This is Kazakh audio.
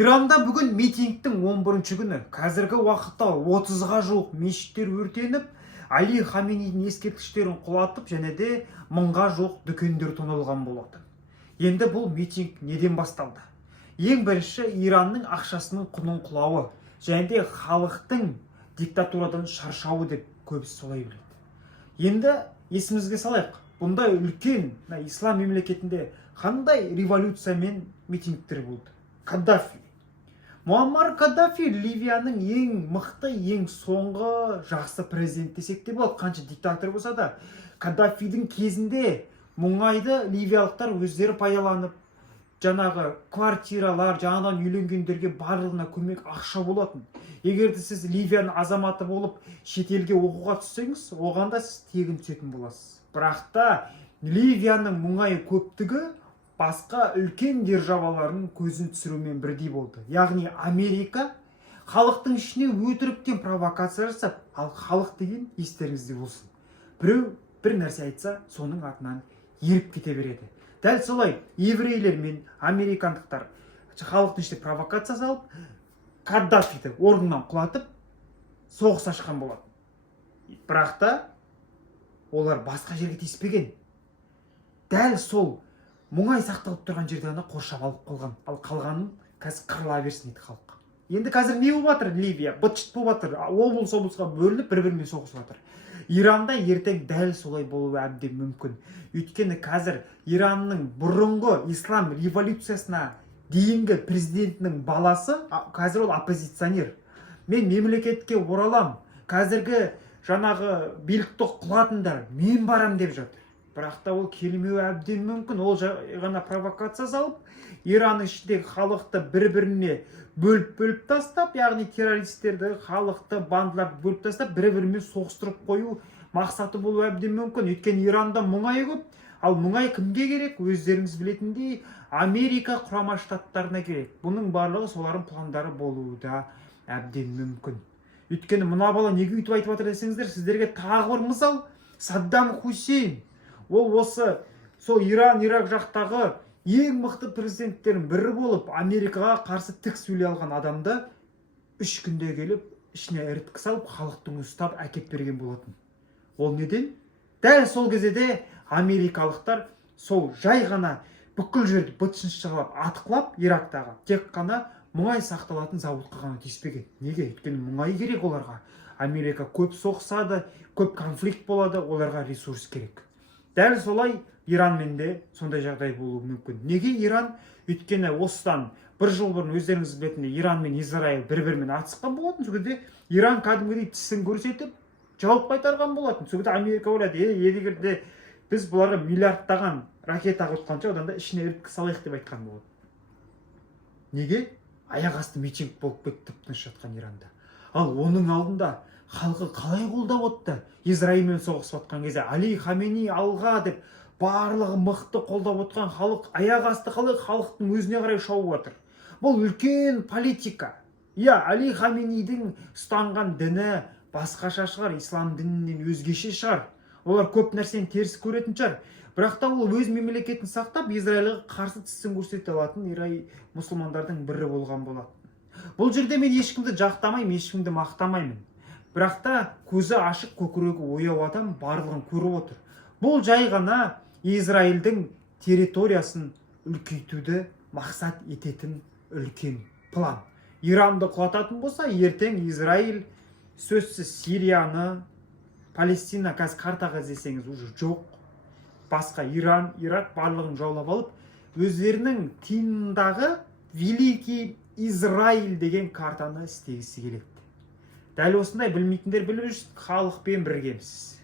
Иранда бүгін митингтің 11-ші күні. Қазіргі уақытта 30-ға жуық мешіттер өртеніп, Али Хаменейдің ескерткіштерін құлатып, және де 1000-ға жуық дүкендер тоналған болатын. Енді бұл митинг неден басталды? Ең бірінші Иранның ақшасының құнын құлауы, және де халықтың диктатурадан шаршауы деп көбісі солай біледі. Енді есімізге салайық, бұндай үлкен ислам мемлекетінде қандай революция мен митингтер болды? Каддафи. Муаммар Каддафи Ливияның ең мықты, ең соңғы жақсы президент десек те болады. Қанша диктатор болса да, Каддафидің кезінде мұнайды ливиялықтар өздері пайдаланып, жаңағы квартиралар, жаңадан үйленгендерге барлығына көмек, ақша болатын. Егер де сіз Ливияның азаматы болып шетелге оқуға түссеңіз, оған да сіз тегін түсетін боласыз. Бірақ та Ливияның мұнайы көптігі басқа үлкен державалардың көзін түсірумен бірдей болды. Яғни Америка халықтың ішіне өтіріктен провокация жасап, ал халық деген естеріңізде болсын. Біреу бір нәрсе айтса, соның артынан еріп кете береді. Дәл солай еврейлер мен американдықтар халықтың ішіне провокация салып, Каддафиді орнынан құлатып, соғыс ашқан болады. Бірақ та олар басқа жерге тиіспеген. Дәл сол мұнай сақталып тұрған жерде ғана қоршап алып қалған. Ал қалғанын қазір қырыла берсін дейді халық. Енді қазір не болып жатыр? Ливия быт-шыт болып жатыр. Облыс-облысқа бөлініп, бір-бірімен соғысып жатыр. Иранда ертең дәл солай болуы әбден мүмкін. Өйткені қазір Иранның бұрынғы ислам революциясына дейінгі президентінің баласы, қазір ол оппозиционер. Мен мемлекетке оралам, қазіргі жаңағы билікті құлатыңдар, мен барам деп жатыр. Бірақ та ол келмеуі әбден мүмкін. Ол ғана провокация салып, Иранның ішіндегі халықты бір-біріне бөліп тастап, яғни террористерді, халықты, бандыларды бөліп тастап, бір-бірімен соғыстырып қою мақсаты болуы әбден мүмкін. Өйткені Иранда мұнай көп, ал мұнай кімге керек? Өздеріңіз білетіндей, Америка құрама штаттарына керек. Бұның барлығы солардың пландары болуы да әбден мүмкін. Өйткені мына бала неге үйтіп айтып жатыр десеңіздер, сіздерге тағы бір мысал, Саддам Хусейн. Ол осы сол Иран-Ирак жақтағы ең мықты президенттердің бірі болып, Америкаға қарсы тік сөйлей алған адамды 3 күнде келіп, ішіне іріткі салып, халықтың ұстап әкеп берген болатын. Ол неден? Дәл сол кезде де америкалықтар сол жай ғана бүкіл жерді быт-шыт атқылап, Ирактағы тек қана мұнай сақталатын зауытқа ғана тиіспеген. Неге? Өйткені мұнай керек оларға. Америка көп соғысады, көп конфликт болады, оларға ресурс керек. Дәл солай Иранмен де сондай жағдай болуы мүмкін. Неге Иран? Өйткені осыдан бір жыл бұрын өздеріңіз білетіндей Иран мен Израиль бір-бірімен атысқан болатын. Сол кезде Иран кәдімгідей тісін көрсетіп, жауап қайтарған болатын. Сол кезде Америка ойлады, егер де біз бұларға миллиардтаған ракета құтқанша, одан да ішіне іріткі салайық деп айтқан болады. Неге? Аяқ асты митинг болып кетті тыныш жатқан Иранда. Ал оның алдында халқы қалай қолдап отты? Израильмен соғысып жатқан кезде Али Хаменей алға деп барлығы мықты қолдап отқан халық аяқ асты қалай халықтың өзіне қарай шауып жатыр. Бұл үлкен политика. Али Хаменейдің ұстанған діні басқаша шығар, ислам дінінен өзгеше шығар. Олар көп нәрсені теріс көретін шығар. Бірақ та ол өз мемлекетін сақтап, Израильға қарсы тісін көрсете алатын мұсылмандардың бірі болған болатын. Бұл жерде мен ешкімді жақтамаймын, ешкімді мақтамаймын. Бірақ та көзі ашық, көкірегі ояу адам барлығын көріп отыр. Бұл жай ғана Израильдің территориясын үлкейтуді мақсат ететін үлкен план. Иранды құлататын болса, ертең Израиль сөзсіз Сирияны, Палестина, қазір картаға іздесеңіз уже жоқ. Басқа Иран, Ирак барлығын жаулап алып, өздерінің тиындағы Великий Израиль деген картаны істегісі келеді. Дәл осындай білмейтіндер біліп жүрсін, халықпен біргеміз.